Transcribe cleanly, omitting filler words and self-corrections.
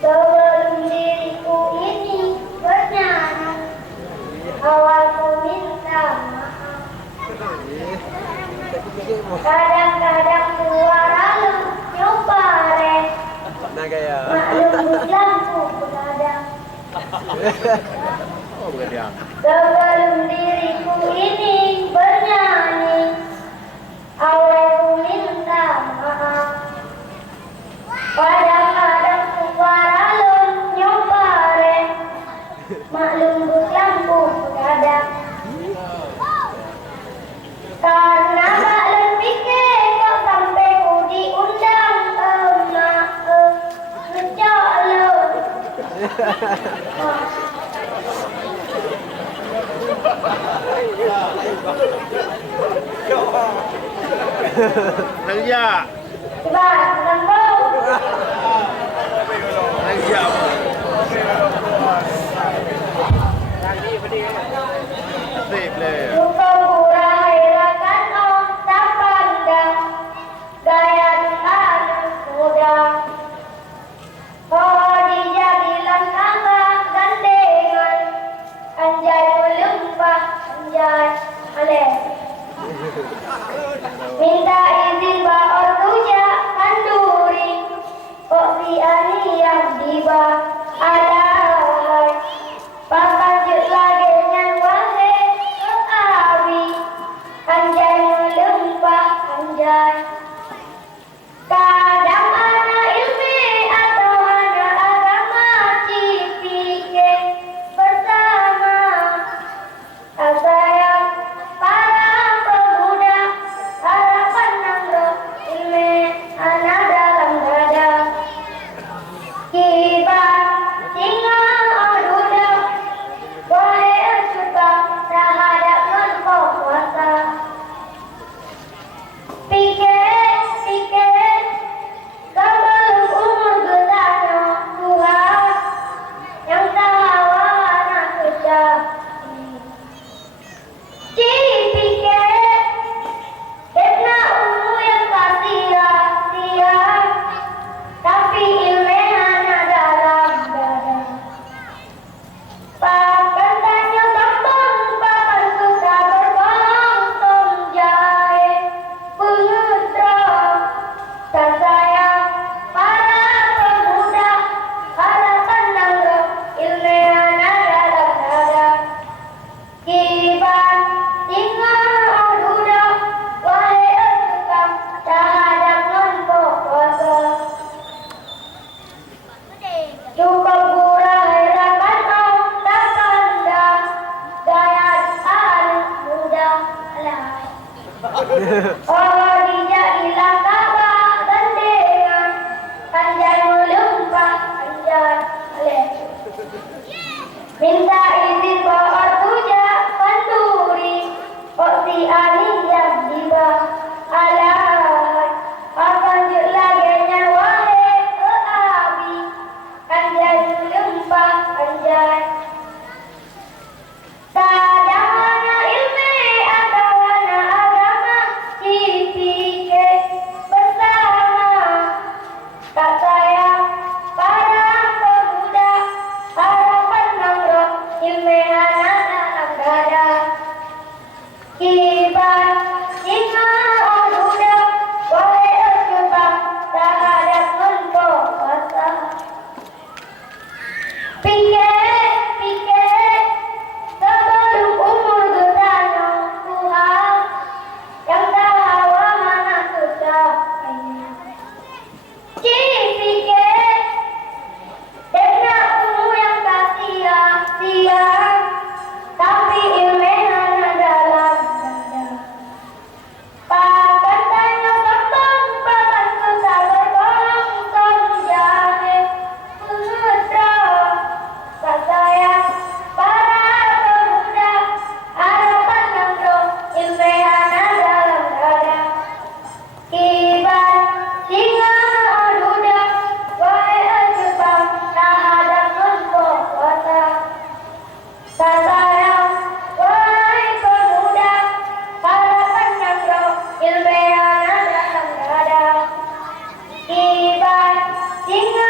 Sebelum diriku ini bernyanyi, awalku minta maaf. Kadang-kadang suara lu nyoba rek, maklum lampu begadang. Sebelum diriku ini bernyanyi, awalku minta maaf. Kadang-kadang suara lu nyoba rek, maklum lampu begadang. Karena maklum pikir kau sampai ku diundang emak ngejak lu. Kerja. Coba, sambung. Kerja. Sip le. Suka burai rakan oh tak pandang, gaya anak muda. Oh dijadilah tangga gandengan, anjay melumpah anjay aleh. Minta izin bawa tuja kanduri, kok si ani yang diba alahai. Pakanjut lagi nyan wahe keawi, anjay melumpah anjay. Kadang anak ilmi atau anak agama cipike bersama. Sayang para pemuda, harapan nangro ilmu anak dalam dada. Kibar singa aduda, wahai suka terhadap engkau kuasa. Pikir, pikir, sebelum umur bertanya Tuhan yang tahu anak kerja. Pikir, karena umur yang pasti sia, tapi ilmu anak dalam dada. Pakan tanya sambung, pakan suka berbohong, somjai pengutra. Tak sayang para pemuda, harapan nangro ilmu anak dalam dada. Kibar singa aduda, wahai suka terhadap non kuasa. Cukup burai rakan oh tak pandang, gaya anak muda alay. Oh dijadilah kabar gandengan, anjay melumpah anjay aleh. Minta izin bawa tuja kanduri, kok si ani yang diba alay. Pakanjut lagi nyan wahe keawi, anjay melumpah anjay. Kadang anak ilmi atau anak agama cipike bersama. Tak sayang para pemuda, harapan nangro ilmu anak dalam dada. Kibar singa aduda, wahai suka terhadap engkau kuasa. Pikir, pikir, sebelum umur bertanya Tuhan yang tahu anak tercapai. Pikir, karena umur yang tak sia-sia, tapi ilmu anak dalam dada. Pakan tanya sambung, pakan suka berbohong, somjai pengutra. Tak sayang para pemuda, harapan nangro ilmu anak dalam dada. Kibar singa aduda, wahai suka terhadap engkau kuasa. Tak sayang wahai pemuda, harapan nangro ilmu anak dalam dada. Kibar singa